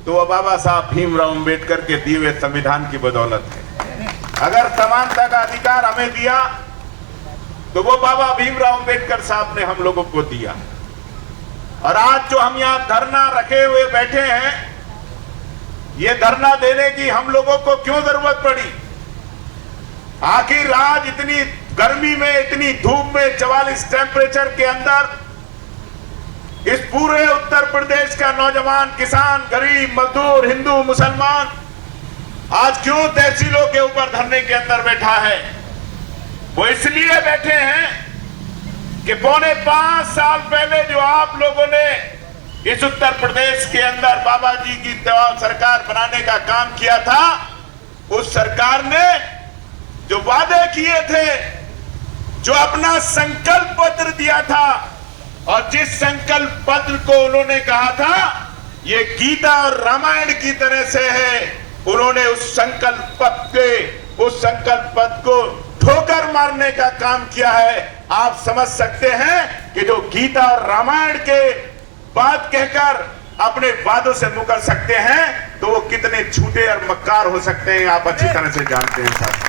तो वो बाबा साहब भीमराव अंबेडकर के दिए हुए संविधान की बदौलत है। अगर समानता का अधिकार हमें दिया तो वो बाबा भीमराव अंबेडकर साहब ने हम लोगों को दिया। और आज जो हम यहाँ धरना रखे हुए बैठे हैं, ये धरना देने की हम लोगों को क्यों जरूरत पड़ी? आखिर आज इतनी गर्मी में, इतनी धूप में, 44 टेम्परेचर के अंदर इस पूरे उत्तर प्रदेश का नौजवान, किसान, गरीब, मजदूर, हिंदू, मुसलमान आज क्यों तहसीलों के ऊपर धरने के अंदर बैठा है? वो इसलिए बैठे हैं कि 4.25 साल पहले जो आप लोगों ने इस उत्तर प्रदेश के अंदर बाबा जी की सरकार बनाने का काम किया था, उस सरकार ने जो वादे किए थे, जो अपना संकल्प पत्र दिया था, और जिस संकल्प पत्र को उन्होंने कहा था ये गीता और रामायण की तरह से है, उन्होंने उस संकल्प पत्र को ठोकर मारने का काम किया है। आप समझ सकते हैं कि जो गीता और रामायण के बात कहकर अपने वादों से मुकर सकते हैं तो वो कितने झूठे और मक्कार हो सकते हैं, आप अच्छी तरह से जानते हैं। साथ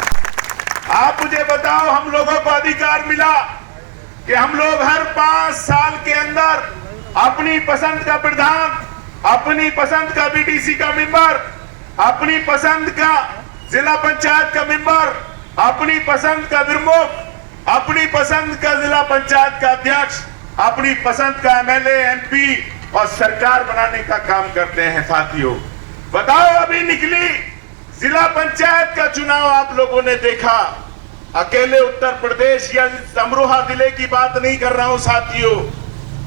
आप मुझे बताओ, हम लोगों को अधिकार मिला कि हम लोग हर 5 साल के अंदर अपनी पसंद का प्रधान, अपनी पसंद का बीडीसी का मेंबर, अपनी पसंद का जिला पंचायत का मेंबर, अपनी पसंद का प्रमुख, अपनी पसंद का जिला पंचायत का अध्यक्ष, अपनी पसंद का एमएलए, एमपी और सरकार बनाने का काम करते हैं। साथियों बताओ, अभी निकली जिला पंचायत का चुनाव आप लोगों ने देखा। अकेले उत्तर प्रदेश या अमरोहा जिले की बात नहीं कर रहा हूं साथियों,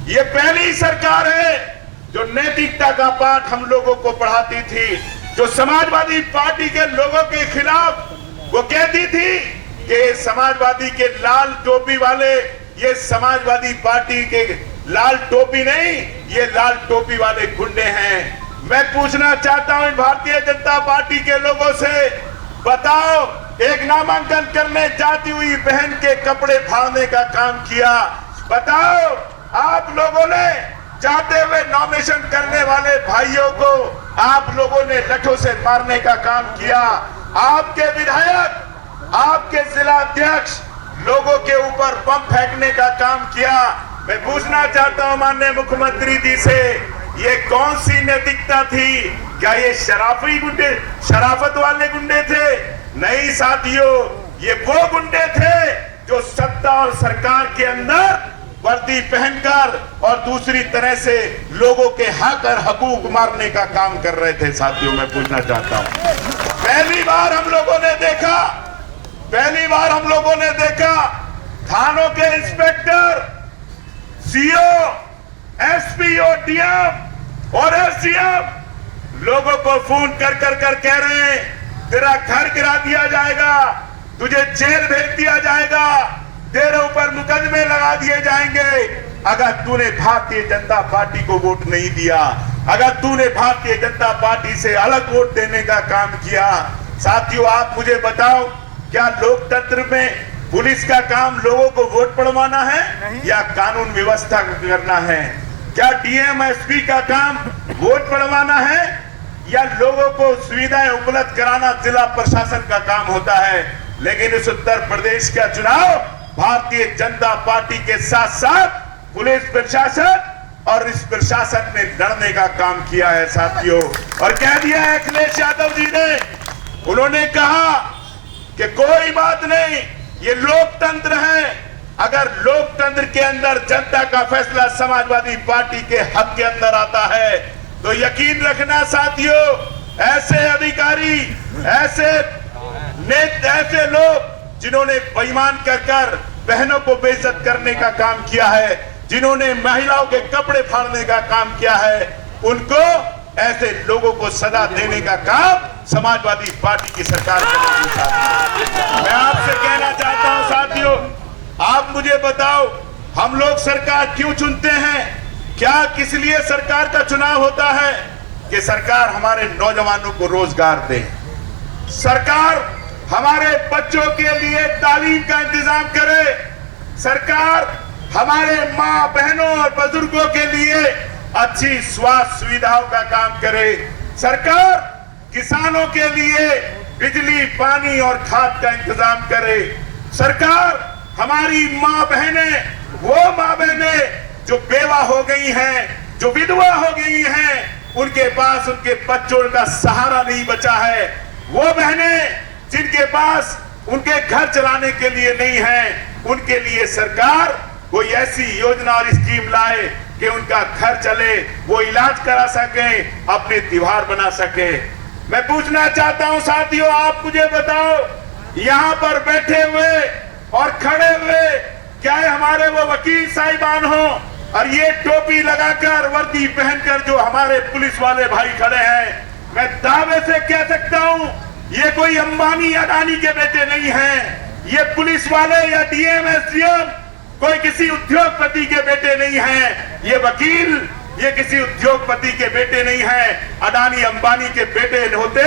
ये पहली सरकार है जो नैतिकता का पाठ हम लोगों को पढ़ाती थी, जो समाजवादी पार्टी के लोगों के खिलाफ वो कहती थी कि समाजवादी के लाल टोपी वाले, ये समाजवादी पार्टी के लाल टोपी नहीं, ये लाल टोपी वाले गुंडे हैं। मैं पूछना चाहता हूं भारतीय जनता पार्टी के लोगों से, बताओ, एक नामांकन करने जाती हुई बहन के कपड़े फाड़ने का काम किया। बताओ, आप लोगों ने जाते हुए नॉमिनेशन करने वाले भाइयों को आप लोगों ने लठों से मारने का काम किया। आपके विधायक, आपके जिला अध्यक्ष लोगों के ऊपर बम फेंकने का काम किया। मैं पूछना चाहता हूं माननीय मुख्यमंत्री जी से, ये कौन सी नैतिकता थी? क्या ये शराफत वाले गुंडे थे? नहीं साथियों, ये वो गुंडे थे जो सत्ता और सरकार के अंदर वर्दी पहनकर और दूसरी तरह से लोगों के हक और हकूक मारने का काम कर रहे थे। साथियों मैं पूछना चाहता हूं, पहली बार हम लोगों ने देखा थानों के इंस्पेक्टर, सीओ, एसपी, डीएम और एसडीएम लोगों को फोन कर कह रहे हैं तेरा घर गिरा दिया जाएगा, तुझे जेल भेज दिया जाएगा, तेरे ऊपर मुकदमे लगा दिए जाएंगे अगर तूने भारतीय जनता पार्टी को वोट नहीं दिया, अगर तूने भारतीय जनता पार्टी से अलग वोट देने का काम किया। साथियों आप मुझे बताओ, क्या लोकतंत्र में पुलिस का काम लोगों को वोट पड़वाना है या कानून व्यवस्था करना है? क्या डीएम एसपी का काम वोट पड़वाना है या लोगों को सुविधाएं उपलब्ध कराना जिला प्रशासन का काम होता है? लेकिन इस उत्तर प्रदेश का चुनाव भारतीय जनता पार्टी के साथ साथ पुलिस प्रशासन और इस प्रशासन ने लड़ने का काम किया है साथियों। और कह दिया है अखिलेश यादव जी ने, उन्होंने कहा कि कोई बात नहीं, ये लोकतंत्र है, अगर लोकतंत्र के अंदर जनता का फैसला समाजवादी पार्टी के हक के अंदर आता है तो यकीन रखना साथियों, ऐसे अधिकारी, ऐसे लोग जिन्होंने बेईमान कर बहनों को बेइज्जत करने का काम किया है, जिन्होंने महिलाओं के कपड़े फाड़ने का काम किया है, उनको, ऐसे लोगों को सजा देने का काम समाजवादी पार्टी की सरकार करेगी। मैं आपसे कहना चाहता हूं साथियों, आप मुझे बताओ, हम लोग सरकार क्यों चुनते हैं? क्या किस लिए सरकार का चुनाव होता है? कि सरकार हमारे नौजवानों को रोजगार दे, सरकार हमारे बच्चों के लिए तालीम का इंतजाम करे, सरकार हमारे मां बहनों और बुजुर्गों के लिए अच्छी स्वास्थ्य सुविधाओं का काम करे, सरकार किसानों के लिए बिजली, पानी और खाद का इंतजाम करे। सरकार हमारी माँ बहनें, वो माँ बहनें जो बेवा हो गई हैं, जो विधवा हो गई हैं, उनके पास उनके बच्चों का सहारा नहीं बचा है। वो बहनें जिनके पास उनके घर चलाने के लिए नहीं है, उनके लिए सरकार कोई ऐसी योजना और स्कीम लाए कि उनका घर चले, वो इलाज करा सके, अपने त्योहार बना सके। मैं पूछना चाहता हूं साथियों, आप मुझे बताओ, यहां पर बैठे हुए और खड़े हुए क्या हमारे वो वकील साहिबान हो और ये टोपी लगाकर, वर्दी पहनकर जो हमारे पुलिस वाले भाई खड़े हैं, मैं दावे से कह सकता हूं ये कोई अंबानी अडानी के बेटे नहीं हैं। ये पुलिस वाले या डीएम एसडीएम कोई किसी उद्योगपति के बेटे नहीं हैं। ये वकील ये किसी उद्योगपति के बेटे नहीं हैं। अडानी अंबानी के बेटे होते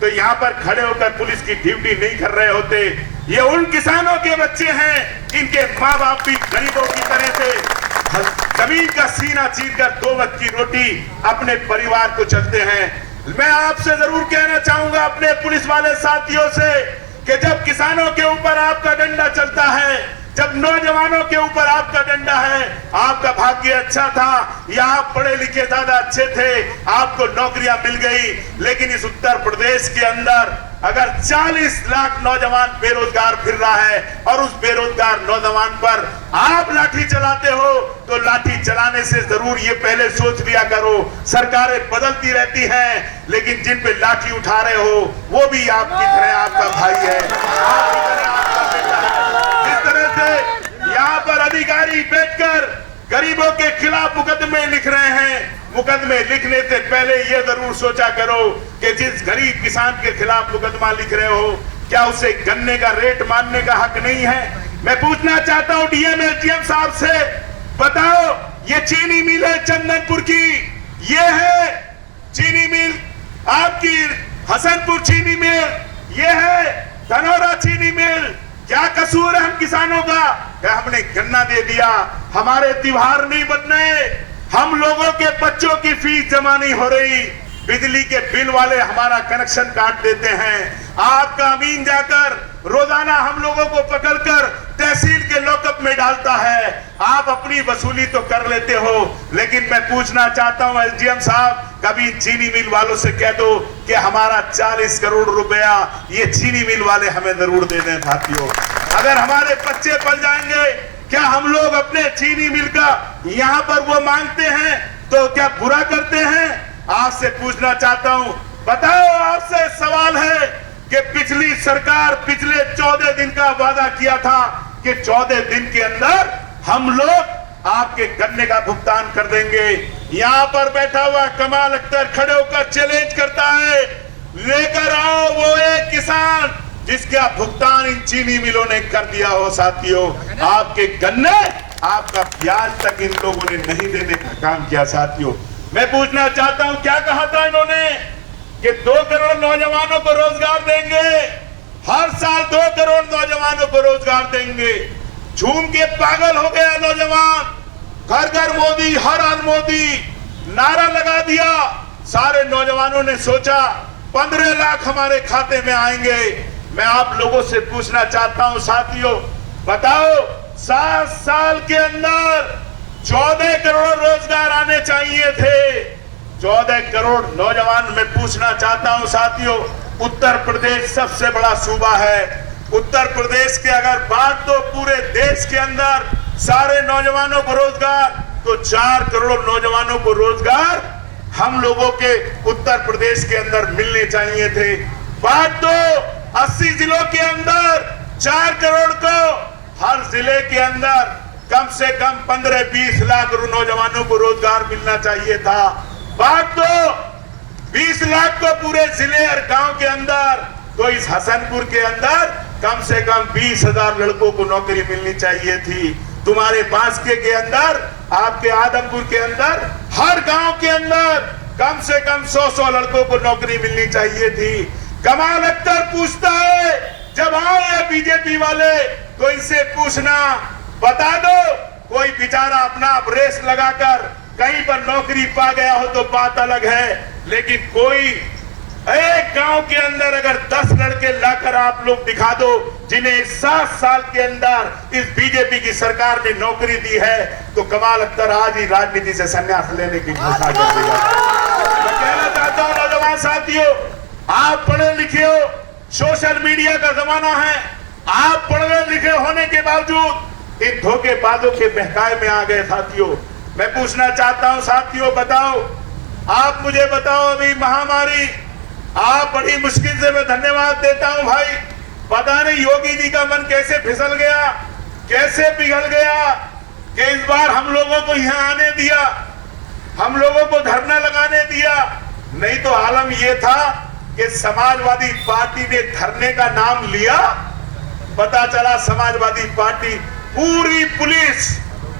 तो यहाँ पर खड़े होकर पुलिस की ड्यूटी नहीं कर रहे होते। ये उन किसानों के बच्चे हैं, इनके माँ बाप भी गरीबों की तरह से जमीन का सीना चीरकर 2 वक्त की रोटी अपने परिवार को चलते हैं। मैं आपसे जरूर कहना चाहूंगा अपने पुलिस वाले साथियों से कि जब किसानों के ऊपर आपका डंडा चलता है, जब नौजवानों के ऊपर आपका डंडा है, आपका भाग्य अच्छा था या आप पढ़े लिखे ज्यादा अच्छे थे, आपको नौकरियां मिल गई, लेकिन इस उत्तर प्रदेश के अंदर अगर 40 लाख नौजवान बेरोजगार फिर रहा है और उस बेरोजगार नौजवान पर आप लाठी चलाते हो, तो लाठी चलाने से जरूर ये पहले सोच लिया करो, सरकारें बदलती रहती हैं, लेकिन जिन पे लाठी उठा रहे हो वो भी आपकी तरह आपका भाई है, आपकी तरह आपका बेटा है। जिस तरह से यहाँ पर अधिकारी बैठकर गरीबों के खिलाफ मुकदमे लिख रहे हैं, मुकदमे लिखने से पहले ये जरूर सोचा करो कि जिस गरीब किसान के खिलाफ मुकदमा लिख रहे हो, क्या उसे गन्ने का रेट मानने का हक नहीं है? मैं पूछना चाहता हूं डीएम एसडीएम साहब से, बताओ ये चीनी मिल है चंदनपुर की, ये है चीनी मिल आपकी हसनपुर चीनी मिल, ये है धनौरा चीनी मिल, क्या कसूर है हम किसानों का? क्या हमने गन्ना दे दिया, हमारे त्योहार नहीं बनने, हम लोगों के बच्चों की फीस जमा नहीं हो रही, बिजली के बिल वाले हमारा कनेक्शन काट देते हैं, आपका अमीन जाकर रोजाना हम लोगों को पकड़कर तहसील के लॉकअप में डालता है, आप अपनी वसूली तो कर लेते हो, लेकिन मैं पूछना चाहता हूं एसडीएम साहब, कभी चीनी मिल वालों से कह दो कि हमारा 40 करोड़ रुपया ये चीनी मिल वाले हमें जरूर दे दें साथियों। अगर हमारे बच्चे पल जाएंगे, क्या हम लोग अपने चीनी मिल का यहाँ पर वो मांगते हैं तो क्या बुरा करते हैं? आपसे पूछना चाहता हूँ, बताओ, आपसे सवाल है कि पिछली सरकार पिछले 14 दिन का वादा किया था कि 14 दिन के अंदर हम लोग आपके गन्ने का भुगतान कर देंगे। यहाँ पर बैठा हुआ कमाल अख्तर खड़े होकर चैलेंज करता है, लेकर आओ वो एक किसान जिसका भुगतान इन चीनी मिलों ने कर दिया हो। साथियों, आपके गन्ने, आपका ब्याज तक इन लोगों ने नहीं देने का काम किया। साथियों, मैं पूछना चाहता हूं, क्या कहा था इन्होंने कि 2 करोड़ नौजवानों को रोजगार देंगे, हर साल 2 करोड़ नौजवानों को रोजगार देंगे। झूम के पागल हो गया नौजवान, घर घर मोदी, हर हर मोदी नारा लगा दिया। सारे नौजवानों ने सोचा 15 लाख हमारे खाते में आएंगे। मैं आप लोगों से पूछना चाहता हूं साथियों, बताओ 7 साल के अंदर 14 करोड़ रोजगार आने चाहिए थे, 14 करोड़ नौजवान। मैं पूछना चाहता हूं साथियों, उत्तर प्रदेश सबसे बड़ा सूबा है, उत्तर प्रदेश के अगर बात तो पूरे देश के अंदर सारे नौजवानों को रोजगार, तो 4 करोड़ नौजवानों को रोजगार हम लोगों के उत्तर प्रदेश के अंदर मिलने चाहिए थे। बात तो 80 जिलों के अंदर 4 करोड़ को हर जिले के अंदर कम से कम 15-20 लाख नौजवानों को रोजगार मिलना चाहिए था। बात तो 20 लाख को पूरे जिले और गांव के अंदर, तो इस हसनपुर के अंदर कम से कम 20,000 लड़कों को नौकरी मिलनी चाहिए थी। तुम्हारे बांसके के अंदर, आपके आदमपुर के अंदर, हर गांव के अंदर कम से कम 100 लड़कों को नौकरी मिलनी चाहिए थी। कमाल अख्तर पूछता है, जब आए बीजेपी वाले तो इनसे पूछना, बता दो कोई बेचारा अपना रेस लगाकर कहीं पर नौकरी पा गया हो तो बात अलग है, लेकिन कोई एक गांव के अंदर अगर 10 लड़के लाकर आप लोग दिखा दो जिन्हें 7 साल के अंदर इस बीजेपी की सरकार ने नौकरी दी है, तो कमाल अख्तर आज ही राजनीति से संन्यास लेने की घोषणा कर दी। मैं कहना चाहता हूं नौजवान साथियों, आप पढ़े लिखे हो, सोशल मीडिया का जमाना है, आप पढ़े लिखे होने के बावजूद इन धोखेबाजों के बहकाए में आ गए। साथियों मैं पूछना चाहता हूं, साथियों बताओ, आप मुझे बताओ, अभी महामारी आप बड़ी मुश्किल से, मैं धन्यवाद देता हूं भाई, पता नहीं योगी जी का मन कैसे फिसल गया, कैसे पिघल गया कि इस बार हम लोगों को यहां आने दिया, हम लोगों को धरना लगाने दिया। नहीं तो आलम यह था कि समाजवादी पार्टी ने धरने का नाम लिया, पता चला समाजवादी पार्टी पूरी पुलिस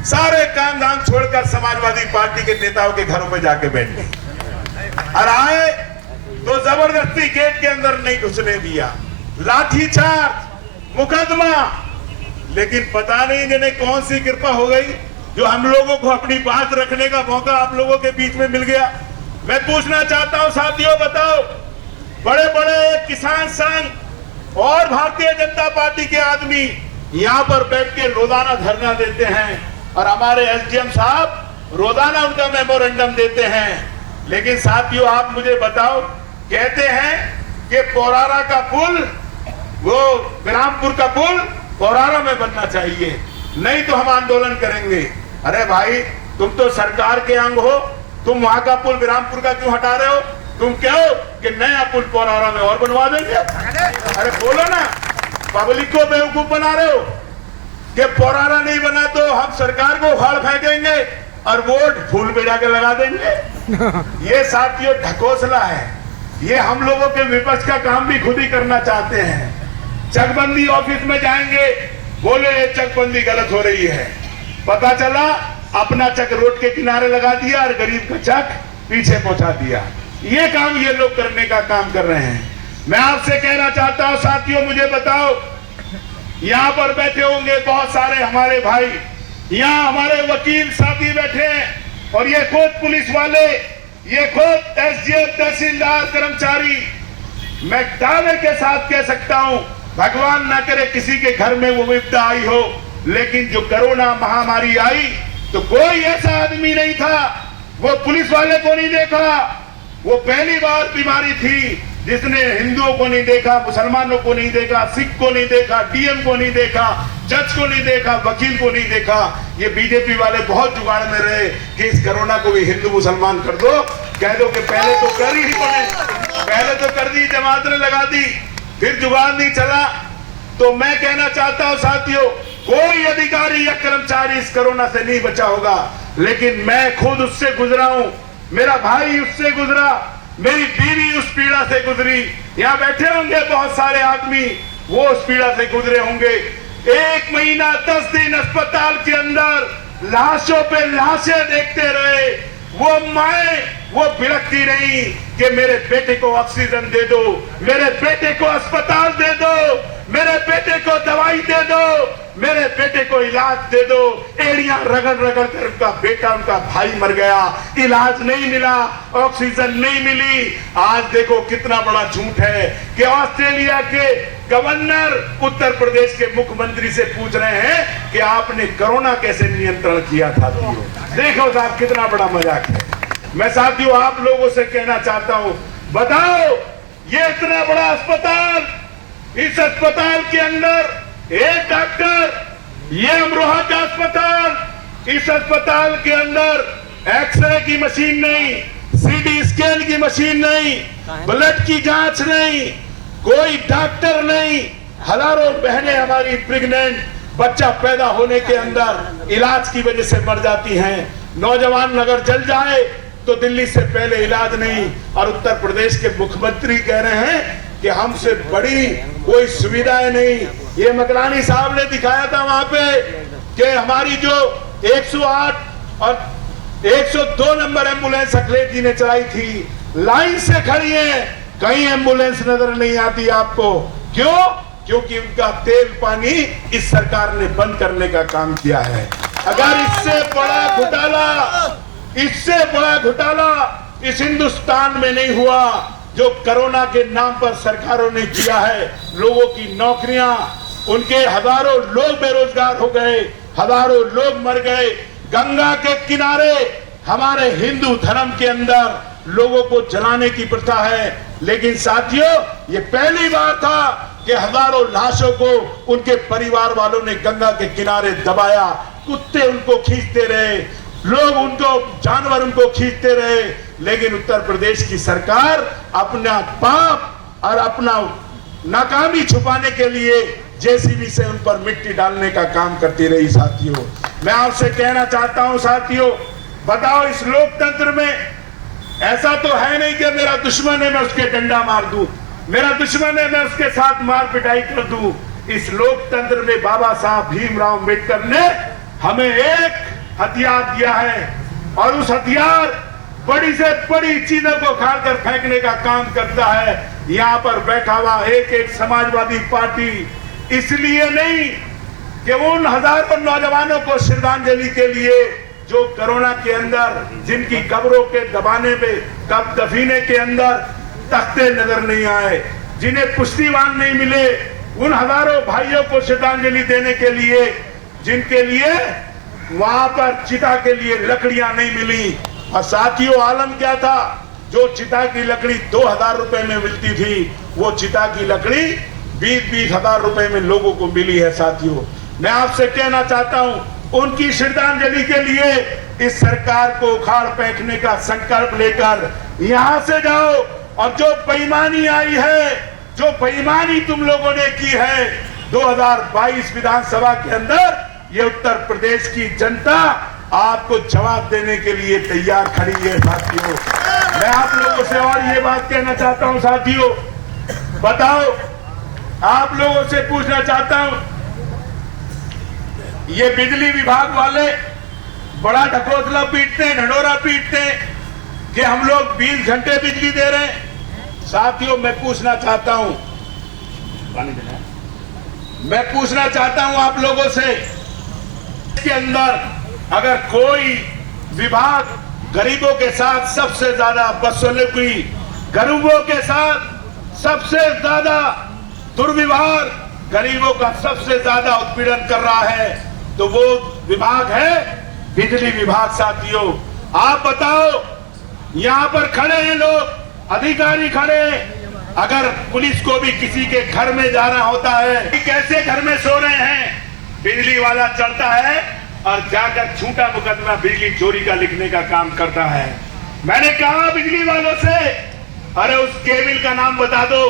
सारे काम धाम छोड़कर समाजवादी पार्टी के नेताओं के घरों पे जाके बैठ गई और आए तो जबरदस्ती गेट के अंदर नहीं घुसने दिया, लाठीचार्ज, मुकदमा। लेकिन पता नहीं जिन्हें कौन सी कृपा हो गई जो हम लोगों को अपनी बात रखने का मौका आप लोगों के बीच में मिल गया। मैं पूछना चाहता हूं साथियों, बताओ, बड़े बड़े किसान संघ और भारतीय जनता पार्टी के आदमी यहां पर बैठ के रोजाना धरना देते हैं और हमारे एसडीएम साहब रोजाना उनका मेमोरेंडम देते हैं। लेकिन साथियों आप मुझे बताओ, कहते हैं कि पोरारा का पुल, वो बिरामपुर का पुल पोरारा में बनना चाहिए, नहीं तो हम आंदोलन करेंगे। अरे भाई तुम तो सरकार के अंग हो, तुम वहां का पुल बिरामपुर का क्यों हटा रहे हो? तुम कहो कि नया पुल पोरारा में और बनवा देंगे। अरे बोलो ना, पब्लिक को बेवकूफ बना रहे हो कि पोरारा नहीं बना तो हम सरकार को उखाड़ फेंकेंगे और वोट फूल पे जाके लगा देंगे। ये साथियों ढकोसला है, ये हम लोगों के विपक्ष का काम भी खुद ही करना चाहते हैं। चकबंदी ऑफिस में जाएंगे, बोले ये चकबंदी गलत हो रही है, पता चला अपना चक रोड के किनारे लगा दिया और गरीब का चक पीछे पहुंचा दिया। ये काम ये लोग करने का काम कर रहे हैं। मैं आपसे कहना चाहता हूं साथियों, मुझे बताओ, यहां पर बैठे होंगे बहुत सारे हमारे भाई, यहां हमारे वकील साथी बैठे हैं और ये खुद पुलिस वाले, ये खुद एसडीएम, तहसीलदार, कर्मचारी। मैं दावे के साथ कह सकता हूं, भगवान ना करे किसी के घर में वो विपदा आई हो, लेकिन जो कोरोना महामारी आई तो कोई ऐसा आदमी नहीं था, वो पुलिस वाले को नहीं देखा, वो पहली बार बीमारी थी जिसने हिंदुओं को नहीं देखा, मुसलमानों को नहीं देखा, सिख को नहीं देखा, डीएम को नहीं देखा, जज को नहीं देखा, वकील को नहीं देखा। ये बीजेपी वाले बहुत जुगाड़ में रहे कि इस कोरोना को भी हिंदू मुसलमान कर दो, कह दो कि पहले तो कर ही पड़े, पहले तो कर दी, जमात ने लगा दी, फिर जुगाड़ नहीं चला। तो मैं कहना चाहता हूं साथियों, कोई अधिकारी या कर्मचारी इस कोरोना से नहीं बचा होगा, लेकिन मैं खुद उससे गुजरा हूं, मेरा भाई उससे गुजरा, मेरी बीवी उस पीड़ा से गुजरी, यहाँ बैठे होंगे बहुत सारे आदमी, वो उस पीड़ा से गुजरे होंगे। 1 महीना 10 दिन अस्पताल के अंदर लाशों पे लाशें देखते रहे, वो माए वो बिलखती रही कि मेरे बेटे को ऑक्सीजन दे दो, मेरे बेटे को अस्पताल दे दो, मेरे बेटे को दवाई दे दो, मेरे बेटे को इलाज दे दो। एड़ियां रगड़ रगड़ कर उनका बेटा, उनका भाई मर गया, इलाज नहीं मिला, ऑक्सीजन नहीं मिली। आज देखो कितना बड़ा झूठ है कि ऑस्ट्रेलिया के गवर्नर उत्तर प्रदेश के मुख्यमंत्री से पूछ रहे हैं कि आपने कोरोना कैसे नियंत्रण किया था। देखो साहब कितना बड़ा मजाक है। मैं साथियों आप लोगों से कहना चाहता हूं, बताओ ये इतना बड़ा अस्पताल, इस अस्पताल के अंदर एक डॉक्टर, ये अमरोहा का अस्पताल, इस अस्पताल के अंदर एक्सरे की मशीन नहीं, सीटी स्कैन की मशीन नहीं, ब्लड की जांच नहीं, कोई डॉक्टर नहीं। हजारों बहनें हमारी प्रेग्नेंट, बच्चा पैदा होने के अंदर इलाज की वजह से मर जाती हैं। नौजवान अगर जल जाए तो दिल्ली से पहले इलाज नहीं, और उत्तर प्रदेश के मुख्यमंत्री कह रहे हैं कि हमसे बड़ी कोई सुविधाएं नहीं। ये मकरानी साहब ने दिखाया था वहां पे कि हमारी जो 108 और 102 नंबर एम्बुलेंस अखिलेश जी ने चलाई थी, लाइन से खड़ी है, कहीं एम्बुलेंस नजर नहीं आती आपको। क्यों? क्योंकि उनका तेल पानी इस सरकार ने बंद करने का काम किया है। अगर इससे बड़ा घोटाला इस हिंदुस्तान में नहीं हुआ जो कोरोना के नाम पर सरकारों ने किया है। लोगों की नौकरियां, उनके हजारों लोग बेरोजगार हो गए, हजारों लोग मर गए। गंगा के किनारे हमारे हिंदू धर्म के अंदर लोगों को जलाने की प्रथा है, लेकिन साथियों ये पहली बार था कि हजारों लाशों को उनके परिवार वालों ने गंगा के किनारे दबाया। कुत्ते उनको खींचते रहे, लोग उनको, जानवर उनको खींचते रहे, लेकिन उत्तर प्रदेश की सरकार अपना पाप और अपना नाकामी छुपाने के लिए जेसीबी से उन पर मिट्टी डालने का काम करती रही। साथियों मैं आपसे कहना चाहता हूं, साथियों बताओ इस लोकतंत्र में ऐसा तो है नहीं कि मेरा दुश्मन है मैं उसके डंडा मार दूं, मेरा दुश्मन है मैं उसके साथ मार पिटाई कर दूं। इस लोकतंत्र में बाबा साहब भीमराव अम्बेडकर ने हमें एक हथियार दिया है और उस हथियार बड़ी से बड़ी चीजों को खाकर फेंकने का काम करता है। यहाँ पर बैठा हुआ एक एक समाजवादी पार्टी इसलिए नहीं कि उन हजारों नौजवानों को श्रद्धांजलि के लिए जो कोरोना के अंदर जिनकी कब्रों के दबाने पे कब दफीने के अंदर तख्ते नजर नहीं आए, जिन्हें पुष्टिवान नहीं मिले, उन हजारों भाइयों को श्रद्धांजलि देने के लिए जिनके लिए वहां पर चिता के लिए लकड़ियां नहीं मिली। और साथियों आलम क्या था, जो चिता की लकड़ी 2000 रुपए में मिलती थी वो चिता की लकड़ी 20-20 हजार रुपए में लोगों को मिली है। साथियों मैं आपसे कहना चाहता हूं उनकी श्रद्धांजलि के लिए इस सरकार को उखाड़ फेंकने का संकल्प लेकर यहां से जाओ और जो बेईमानी आई है, जो बेईमानी तुम लोगों ने की है 2022 विधानसभा के अंदर, ये उत्तर प्रदेश की जनता आपको जवाब देने के लिए तैयार खड़ी है। साथियों मैं आप लोगों से और ये बात कहना चाहता हूं, साथियों बताओ आप लोगों से पूछना चाहता हूं, ये बिजली विभाग वाले बड़ा ढकोसला पीटते हैं, ढंढोरा पीटते हैं कि हम लोग 20 घंटे बिजली दे रहे हैं। साथियों मैं पूछना चाहता हूं आप लोगों से, इसके अंदर अगर कोई विभाग गरीबों के साथ सबसे ज्यादा बदसलूकी, गरीबों के साथ सबसे ज्यादा दुर्व्यवहार, गरीबों का सबसे ज्यादा उत्पीड़न कर रहा है तो वो विभाग है बिजली विभाग। साथियों आप बताओ, यहां पर खड़े हैं लोग, अधिकारी खड़े हैं, अगर पुलिस को भी किसी के घर में जाना होता है, कैसे घर में सो रहे हैं, बिजली वाला चढ़ता है और जाकर झूठा मुकदमा बिजली चोरी का लिखने का काम करता है। मैंने कहा बिजली वालों से, अरे उस केबिल का नाम बता दो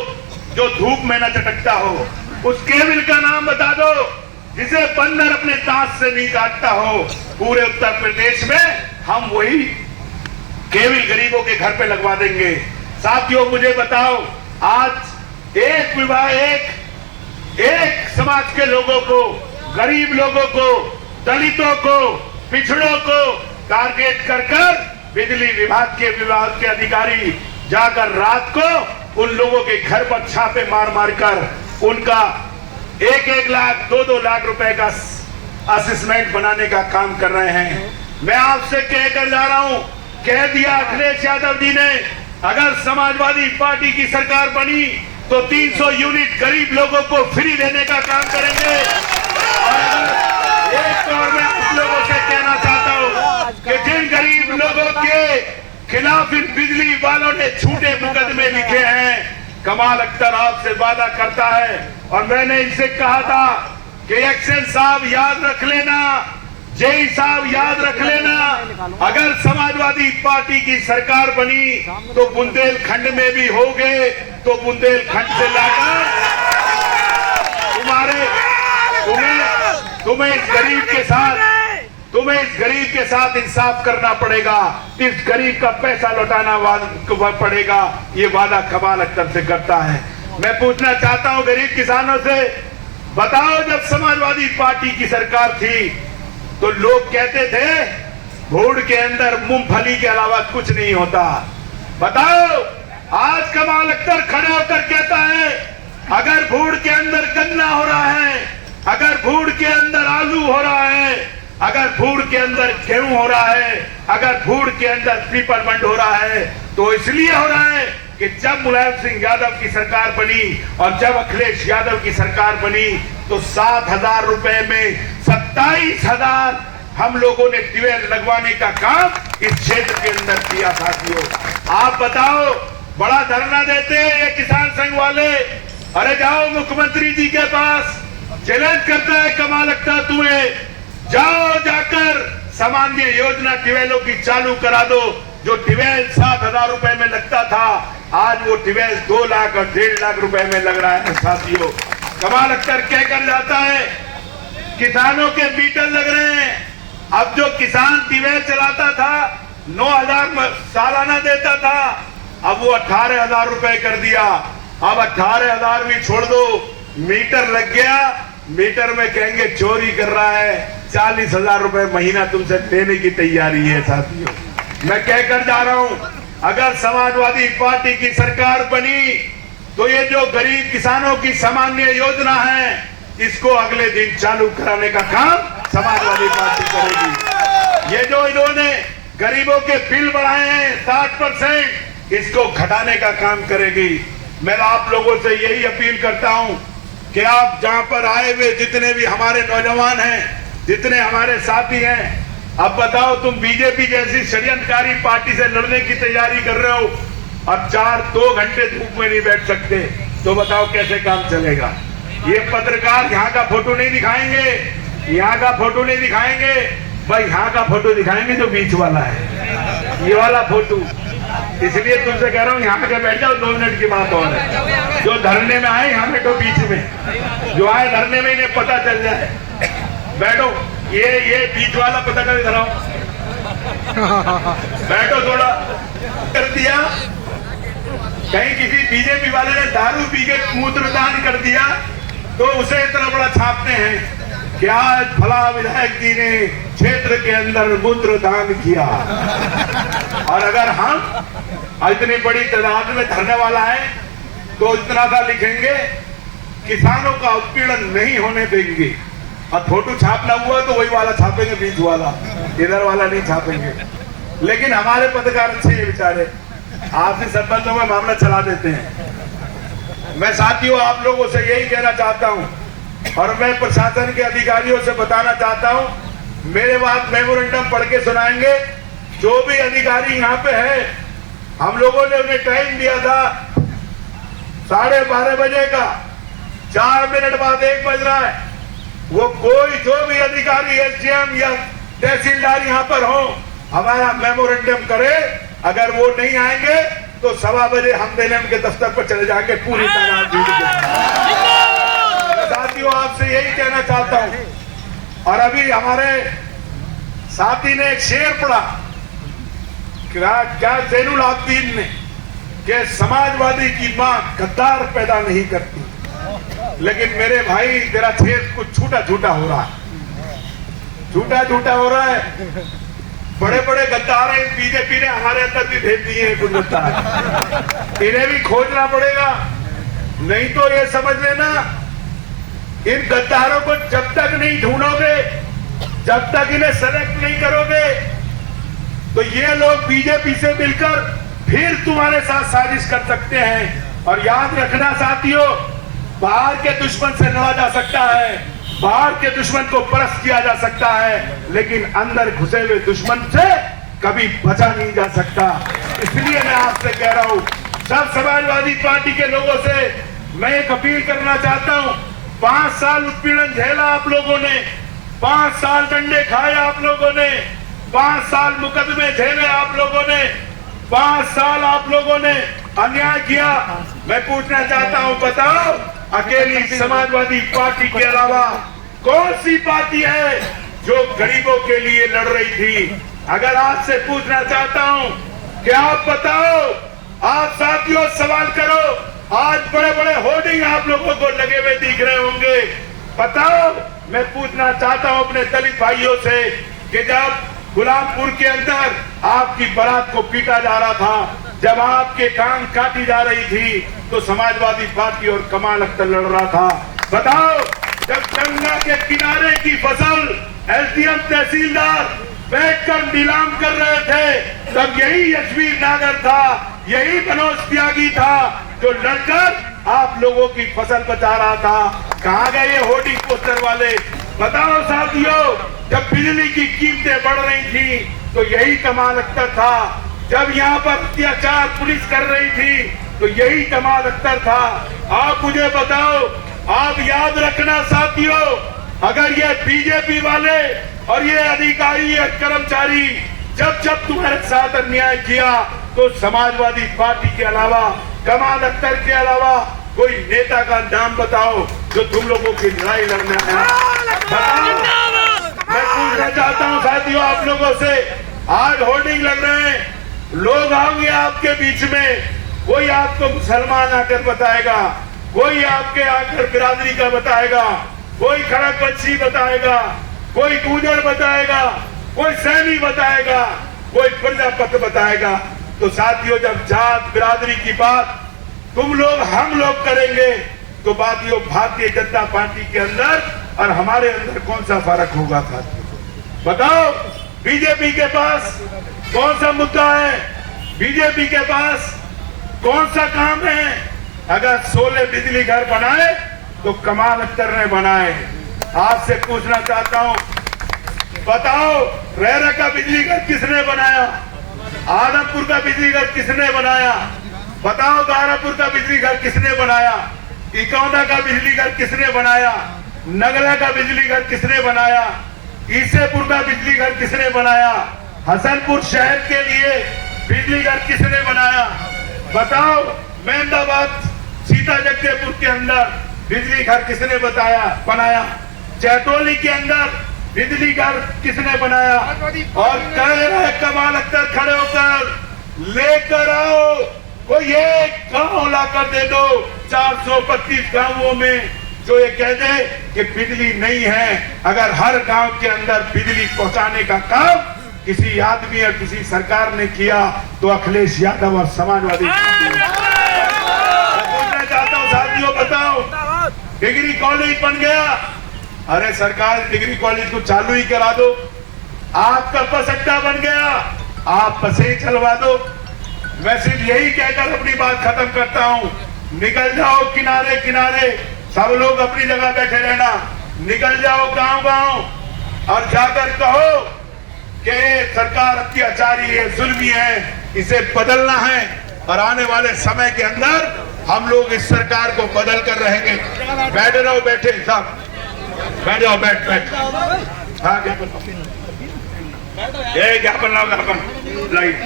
जो धूप में न चटकता हो, उस केबिल का नाम बता दो जिसे बंदर अपने दांत से नहीं काटता हो। पूरे उत्तर प्रदेश में हम वही केबिल गरीबों के घर पे लगवा देंगे। साथियों मुझे बताओ, आज एक विभाग एक समाज के लोगों को, गरीब लोगों को, दलितों को, पिछड़ों को टारगेट कर बिजली विभाग के अधिकारी जाकर रात को उन लोगों के घर पर छापे मार कर उनका 1-1 लाख 2-2 लाख रुपए का असेसमेंट बनाने का काम कर रहे हैं। मैं आपसे कहकर जा रहा हूं, कह दिया अखिलेश यादव जी ने, अगर समाजवादी पार्टी की सरकार बनी तो 300 यूनिट गरीब लोगों को फ्री देने का काम करेंगे। और एक और मैं आप लोगों से कहना चाहता हूं कि जिन गरीब लोगों के खिलाफ इन बिजली वालों ने झूठे मुकदमे लिखे हैं, कमाल अख्तर आपसे वादा करता है और मैंने इनसे कहा था कि एक्शन साहब याद रख लेना, जेई साहब याद रख लेना, अगर समाजवादी पार्टी की सरकार बनी तो बुंदेलखंड में भी हो गए तो बुंदेलखंड से लाकर तुम्हें इस गरीब के साथ इंसाफ करना पड़ेगा, इस गरीब का पैसा लौटाना पड़ेगा। ये वादा कमाल अख्तर से करता है। मैं पूछना चाहता हूं गरीब किसानों से, बताओ जब समाजवादी पार्टी की सरकार थी तो लोग कहते थे भूड़ के अंदर मूंगफली के अलावा कुछ नहीं होता। बताओ आज कमाल अख्तर खड़े होकर कहता है अगर भूड़ के अंदर गन्ना हो रहा है, अगर भूड़ के अंदर आलू हो रहा है, अगर भूड़ के अंदर गेहूं हो रहा है, अगर भूड़ के अंदर ट्रिपल बंड हो रहा है, तो इसलिए हो रहा है कि जब मुलायम सिंह यादव की सरकार बनी और जब अखिलेश यादव की सरकार बनी तो 7,000 रुपए में 27,000 हम लोगों ने ट्यूबवेल लगवाने का काम इस क्षेत्र के अंदर किया। साथियों, आप बताओ, बड़ा धरना देते हैं ये किसान संघ वाले, अरे जाओ मुख्यमंत्री जी के पास, चैलेंज करता है कमा लगता तुम्हें, जाओ जाकर सामान्य योजना ट्यूबवेलों की चालू करा दो। जो ट्यूबवेल 7,000 रुपए में लगता था, आज वो ट्यूबवेल 2 लाख और 1.5 लाख रुपए में लग रहा है। साथियों, कमाल अख्तर क्या कर जाता है, किसानों के मीटर लग रहे हैं। अब जो किसान ट्यूबवेल चलाता था 9,000 सालाना देता था, अब वो 18,000 रुपए कर दिया। अब 18,000 भी छोड़ दो, मीटर लग गया, मीटर में कहेंगे चोरी कर रहा है, 40,000 रुपए महीना तुमसे देने की तैयारी है। साथियों, मैं कहकर जा रहा हूं, अगर समाजवादी पार्टी की सरकार बनी तो ये जो गरीब किसानों की सामान्य योजना है, इसको अगले दिन चालू कराने का काम समाजवादी पार्टी करेगी। ये जो इन्होंने गरीबों के बिल बढ़ाए हैं 60%, इसको घटाने का काम करेगी। मैं आप लोगों से यही अपील करता हूं कि आप जहां पर आए हुए जितने भी हमारे नौजवान हैं, जितने हमारे साथी हैं, अब बताओ, तुम बीजेपी जैसी षड्यंत्रकारी पार्टी से लड़ने की तैयारी कर रहे हो, अब 2 घंटे धूप में नहीं बैठ सकते, तो बताओ कैसे काम चलेगा। ये पत्रकार यहाँ का फोटो नहीं दिखाएंगे, यहाँ का फोटो नहीं दिखाएंगे भाई, यहाँ का फोटो दिखाएंगे जो बीच वाला है, ये वाला फोटो। इसलिए तुमसे कह रहा हूँ, यहाँ के बैठ जाओ, 2 मिनट की बात और है। जो धरने में आए यहाँ बैठो, बीच में जो आए धरने में इन्हें पता चल जाए, बैठो। ये बीच वाला पता कर इधर आओ, बैठो। थोड़ा कर दिया, कहीं किसी बीजेपी वाले ने दारू पी के मूत्रदान कर दिया तो उसे इतना बड़ा छापते हैं कि आज फला विधायक जी ने क्षेत्र के अंदर मूत्रदान किया। और अगर हम इतनी बड़ी तादाद में धरने वाला है तो इतना सा लिखेंगे, किसानों का उत्पीड़न नहीं होने देंगे। और फोटो छापना हुआ तो वही वाला छापेंगे, बीच वाला, इधर वाला नहीं छापेंगे। लेकिन हमारे पत्रकार अच्छे हैं बेचारे, आपसी संबंधों में मामला चला देते हैं। मैं साथियों आप लोगों से यही कहना चाहता हूं और मैं प्रशासन के अधिकारियों से बताना चाहता हूं, मेरे बाद मेमोरेंडम पढ़ के सुनाएंगे। जो भी अधिकारी यहाँ पे है, हम लोगों ने उन्हें टाइम दिया था 12:30 बजे का, 4 मिनट बाद 1 बज रहा है। वो कोई जो भी अधिकारी एसडीएम या तहसीलदार यहाँ पर हो, हमारा मेमोरेंडम करे। अगर वो नहीं आएंगे तो 1:15 बजे हम देने उनके दफ्तर पर चले जाएंगे पूरी तादाद जुड़ के। साथियों आपसे यही कहना चाहता हूं। और अभी हमारे साथी ने एक शेर पढ़ा, क्या जैनुल आबदीन ने, कि समाजवादी की मां गद्दार पैदा नहीं करती। लेकिन मेरे भाई तेरा छेद कुछ छूटा छूटा हो रहा है, छूटा छूटा हो रहा है। बड़े बड़े गद्दार हैं, बीजेपी ने हमारे अंदर भी भेज दिए हैं कुछ गद्दार, इन्हें भी खोजना पड़ेगा। नहीं तो ये समझ लेना, इन गद्दारों को जब तक नहीं ढूंढोगे, जब तक इन्हें सेलेक्ट नहीं करोगे, तो ये लोग बीजेपी से मिलकर फिर तुम्हारे साथ साजिश कर सकते हैं। और याद रखना साथियों, बाहर के दुश्मन से लड़ा जा सकता है, बाहर के दुश्मन को परस्त किया जा सकता है, लेकिन अंदर घुसे हुए दुश्मन से कभी बचा नहीं जा सकता। इसलिए मैं आपसे कह रहा हूं, सब समाजवादी पार्टी के लोगों से मैं एक अपील करना चाहता हूं। 5 साल उत्पीड़न झेला आप लोगों ने, 5 साल डंडे खाए आप लोगों ने, 5 साल मुकदमे झेले आप लोगों ने, 5 साल आप लोगों ने अन्याय किया। मैं पूछना चाहता हूं, बताओ अकेली समाजवादी पार्टी के अलावा कौन सी पार्टी है जो गरीबों के लिए लड़ रही थी? अगर आपसे पूछना चाहता हूं कि आप बताओ, आप साथियों सवाल करो। आज बड़े बड़े होर्डिंग आप लोगों को लगे हुए दिख रहे होंगे, बताओ। मैं पूछना चाहता हूं अपने दलित भाइयों से कि जब गुलामपुर के अंदर आपकी बारात को पीटा जा रहा था, जब आपके कान काटी जा रही थी, तो समाजवादी पार्टी और कमाल अख्तर लड़ रहा था। बताओ, जब गंगा के किनारे की फसल एसडीएम तहसीलदार बैठकर नीलाम कर रहे थे, तब यही यशवीर नागर था, यही मनोज त्यागी था जो लड़कर आप लोगों की फसल बचा रहा था। कहां गए ये होर्डिंग पोस्टर वाले? बताओ साथियों, जब बिजली की कीमतें बढ़ रही थी तो यही कमाल अख्तर था। जब यहाँ पर अत्याचार पुलिस कर रही थी तो यही कमाल अख्तर था। आप मुझे बताओ, आप याद रखना साथियों, अगर ये बीजेपी वाले और ये अधिकारी या कर्मचारी जब जब तुम्हारे साथ अन्याय किया तो समाजवादी पार्टी के अलावा, कमाल अख्तर के अलावा कोई नेता का नाम बताओ जो तुम लोगों की लड़ाई लड़ना है। मैं पूछना चाहता हूं साथियों आप लोगों से, आज होर्डिंग लग रहे हैं, लोग आएंगे आपके बीच में, कोई आपको मुसलमान आकर बताएगा, कोई आपके आकर बिरादरी का बताएगा, कोई खड़गवंशी बताएगा, कोई गुर्जर बताएगा, कोई सैनी बताएगा, कोई प्रजापति बताएगा। तो साथियों, जब जात बिरादरी की बात तुम लोग हम लोग करेंगे तो साथियों भारतीय जनता पार्टी के अंदर और हमारे अंदर कौन सा फर्क होगा साथियों? बताओ, बीजेपी के पास कौन सा मुद्दा है? बीजेपी के पास कौन सा काम है? अगर 16 बिजली घर बनाए तो कमाल अख्तर ने बनाए। आपसे पूछना चाहता हूं, बताओ रेरा का बिजली घर किसने बनाया? आदमपुर का बिजली घर किसने बनाया? बताओ दारापुर का बिजली घर किसने बनाया? इकौंदा का बिजली घर किसने बनाया? नगला का बिजली घर किसने बनाया? ईसेपुर का बिजली घर किसने बनाया? हसनपुर शहर के लिए बिजली घर किसने बनाया? बताओ मेहंदाबाद सीता जगदेपुर के अंदर बिजली घर किसने बनाया? चैतोली के अंदर बिजली घर किसने बनाया? और कह रहे हैं कमाल अख्तर खड़े होकर, लेकर आओ कोई एक गांव लाकर दे दो 432 गांवों में जो ये कह दे कि बिजली नहीं है। अगर हर गांव के अंदर बिजली पहुंचाने का काम किसी आदमी या किसी सरकार ने किया तो अखिलेश यादव और समाजवादी पूछना चाहता हूं साथियों, बताओ डिग्री कॉलेज बन गया, अरे सरकार डिग्री कॉलेज को चालू ही करा दो। आपका बस अड्डा बन गया, आप बसें चलवा दो। मैं सिर्फ यही कहकर अपनी बात खत्म करता हूं, निकल जाओ किनारे किनारे, सब लोग अपनी जगह बैठे रहना, निकल जाओ गांव गांव और जाकर कहो कि सरकार अत्याचारी है, जुल्मी है, इसे बदलना है। और आने वाले समय के अंदर हम लोग इस सरकार को बदल कर रहेंगे। बैठ रहो, बैठे साहब, बैठ जाओ, बैठ। हाँ ज्ञापन लाओ, ज्ञापन लाइट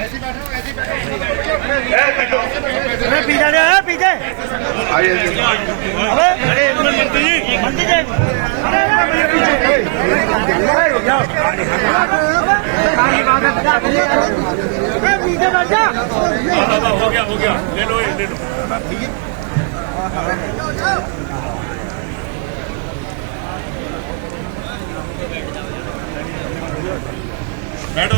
पीछे हो गया ले लो बैठो।